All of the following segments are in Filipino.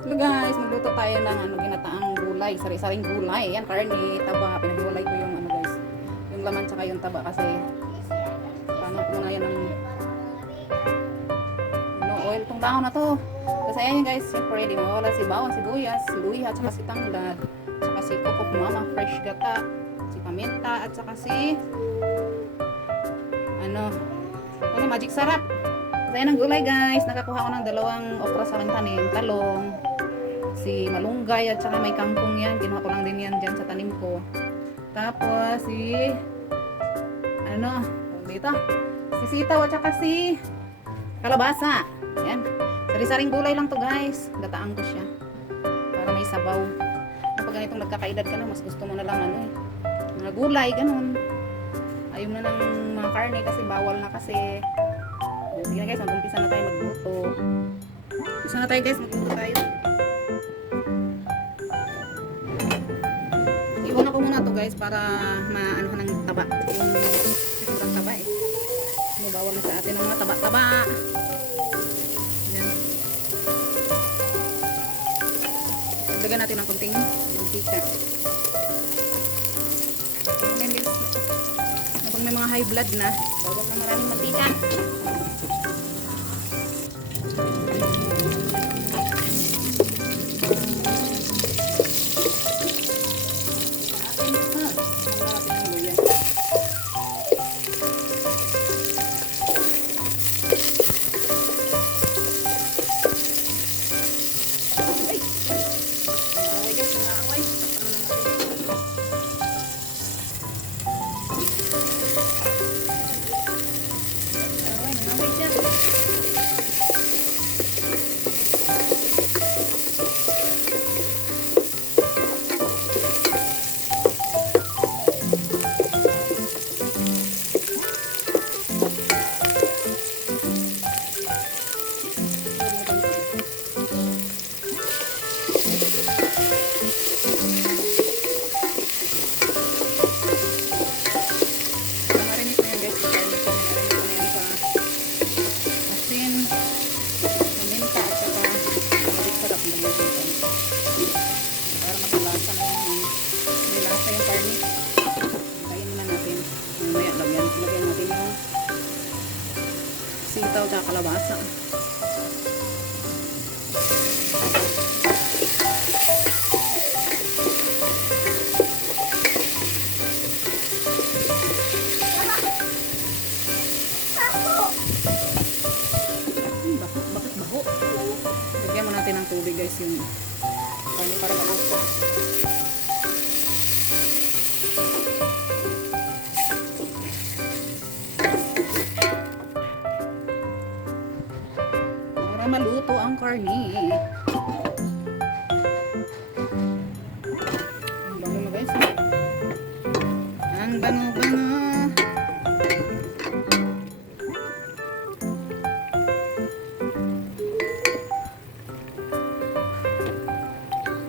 Hello guys, magluto tayo ng ginataang gulay, sari-saring gulay. Yan, karne, taba. Pinaghiwalay ko yung guys, yung laman tsaka yung taba kasi paano ko na yan ng oil. Itong dahon na to. Kasi ayan guys, siyempre di mawala si bawang, sibuyas, luya, at saka si tanglad, at saka si kokok mama, fresh gata, si paminta, at saka si magic sarap. Kasi ayan ang gulay guys, nakakuha ko ng dalawang okra sa aking tanim, talong, si malunggay at saka may kangkong yan. Kinuha ko lang din yan dyan sa tanim ko. Tapos si dito, si sitaw at saka si kalabasa. Yan. Sari-saring gulay lang to guys. Gataan ko siya para may sabaw. Kapag ganitong nagkakaedad ka na, mas gusto mo na lang mga gulay, ganun. Ayaw na ng mga karne kasi bawal na kasi. Sige na guys, mag-umpisa na tayo magluto. Umpisa na tayo guys, magluto tayo. Iwan ko muna to guys para maano ng taba. Yung sobrang taba eh. Bawal na sa atin ng mga taba-taba. Yan. Dagdagan natin ng konting mantika. Ayan guys. Kapag may mga high blood na, bawal na maraming mantika. Sitaw at kalabasa. Bakit baho? Lagyan mo natin ng tubig guys yung para maluto. Maluto ang karne. Ang bango na guys. Ang bango-bango.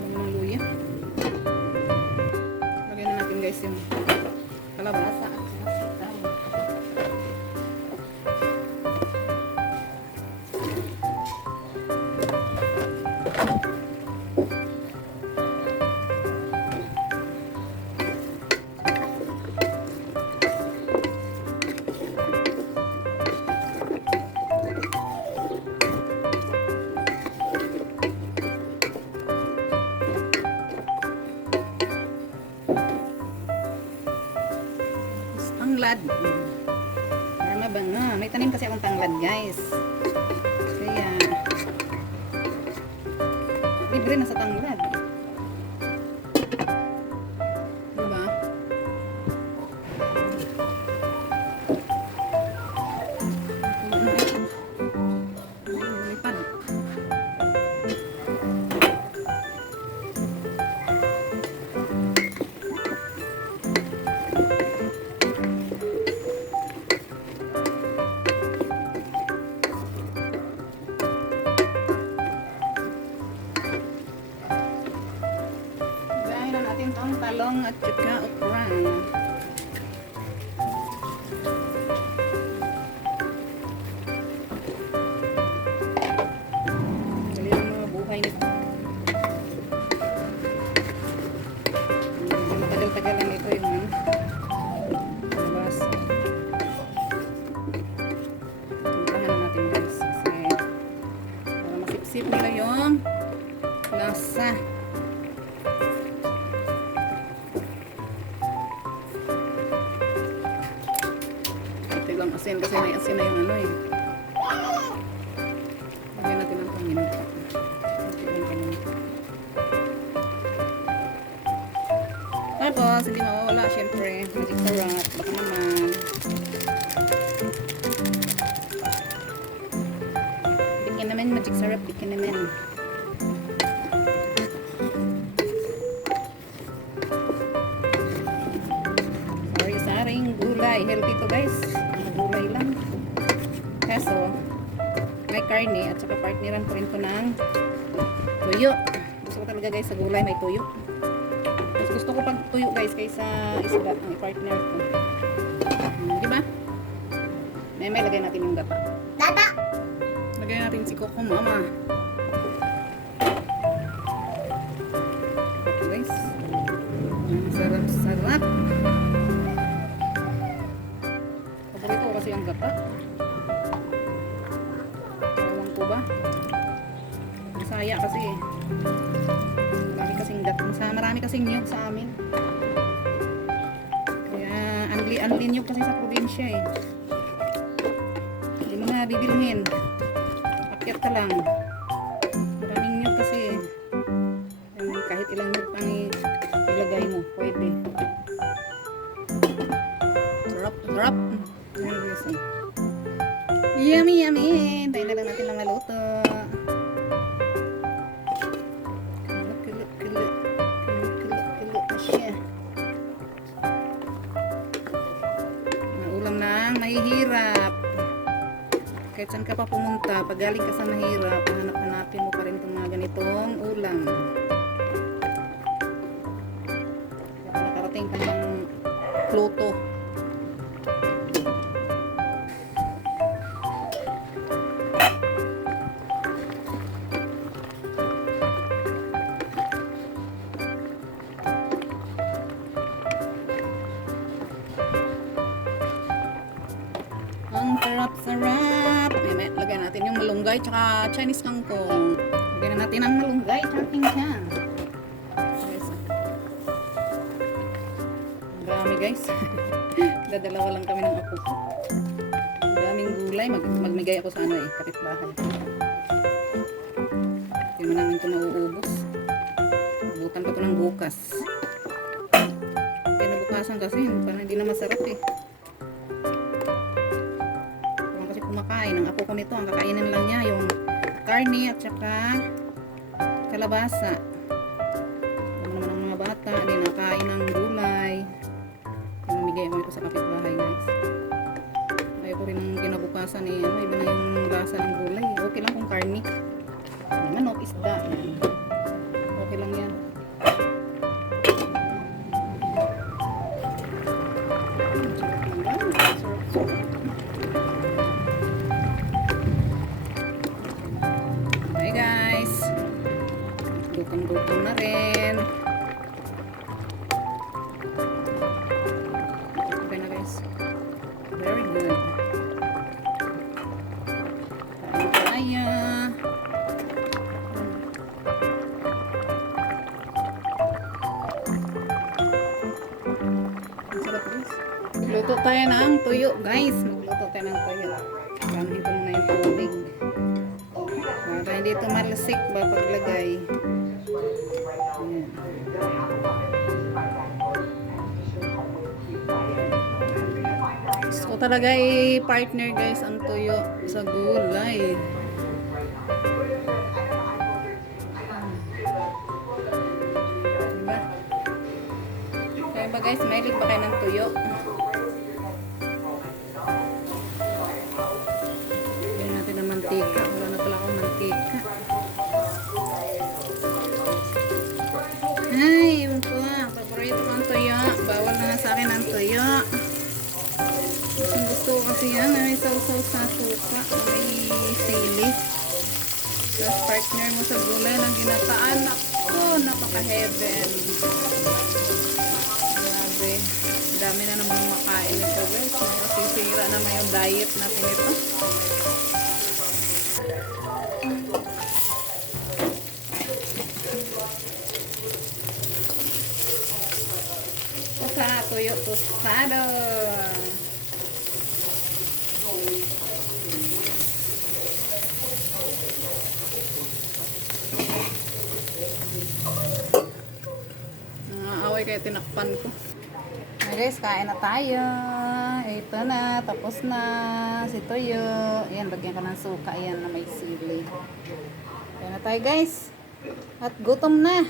Bango ng luya. Lagyan na natin guys yung kalabasa at sitaw. Tanglad. Tama ba nga? May tanim kasi akong tanglad guys. Kaya libre na sa tanglad. Diba? Lumipad. Ang talong at saka okra. Dali ang mga buhay nito. lasa. Ito lang asin kasi may asin na yung ano eh. Lagyan natin ang paminta. Tapos, hindi mawawala syempre magic sarap. Baka naman bigyan naman magic sarap. Bigyan naman. Sari-saring gulay. Healthy to guys. Gulay lang. Kaso may karne at saka partneran ko rin to ng tuyo. Gusto ko talaga guys sa gulay may tuyo. Mas gusto ko pag tuyo guys kaysa isda ang i-partner ko. Diba? May lagay natin yung gata. Gata! Lagay natin si Coco Mama. Ito guys. Sarap-sarap. Paborito ko kasi ang gata. Ewan ko ba? Masaya kasi eh. Marami kasing niyog sa amin. Kaya anli niyog kasi sa probinsya eh. Hindi mo na bibilhin. Akyat ka lang. Maraming niyog kasi eh. Kahit ilang niyog pang ilagay mo, pwede. Sarap. Yummy, yummy. Tayo na lang natin na maluto. Mahihirap. Kahit saan ka pa pumunta, pag galing ka sa mahirap, hanap-hanapin mo pa rin itong mga ganitong ulam. Kaya nakarating ka ng Pluto. Ang sarap-sarap. Lagyan natin yung malunggay tsaka Chinese kangkong. Lagyan natin ang malunggay tsaka tingkang. Ang dami guys. Dadalawa lang kami ng apo ko. Ang daming gulay. Magmigay ako sa ano eh, kapitbahay. Hindi naman namin ito nauubos. Ubutan pa ito ng bukas. Kaya nabukasan kasi parang hindi na masarap eh. Kumakain. Ang apo ko nito, ang kakainin lang niya yung karne at saka kalabasa. Ano naman ang mga bata, hindi nakain ng gulay. Namigay ako ito sa kapitbahay guys. Ayaw ko rin ng kinabukasan eh. Ano, iba na yung lasa ng gulay. Okay lang kung karne. Manok, isda. Okay lang yan. Gutom na rin. Okay na guys. Very good. Kain tayo. Ang sarap guys. Luto tayo ng tuyo guys. Magluto tayo ng tuyo. Gamit ko muna yung tubig. Para hindi ito malasik ba paglagay. So talaga partner guys ang tuyo sa gulay. Diba? Kaya ba guys, mahilig ba kayo ng tuyo? Lagyan natin ng mantika. Wala na pala akong mantika. Ay, yun po. Paborito ko ang tuyo. Bawal na sa akin ang tuyo. Gusto ko kasi yan. May sausaw sa suka. May sili. Tapos partner mo sa gulay ng ginataan. Ako, napaka-heaven. Grabe. Dami na namang makain ito guys. Masisira naman yung diet natin ito. tostado. Away kayo tinakpan ko. Ay guys, kain na tayo. Ito na, tapos na. Si Toyo. Ayan, lagyan ko ng suka. Ayan na may sili. Kain na tayo guys. At gutom na.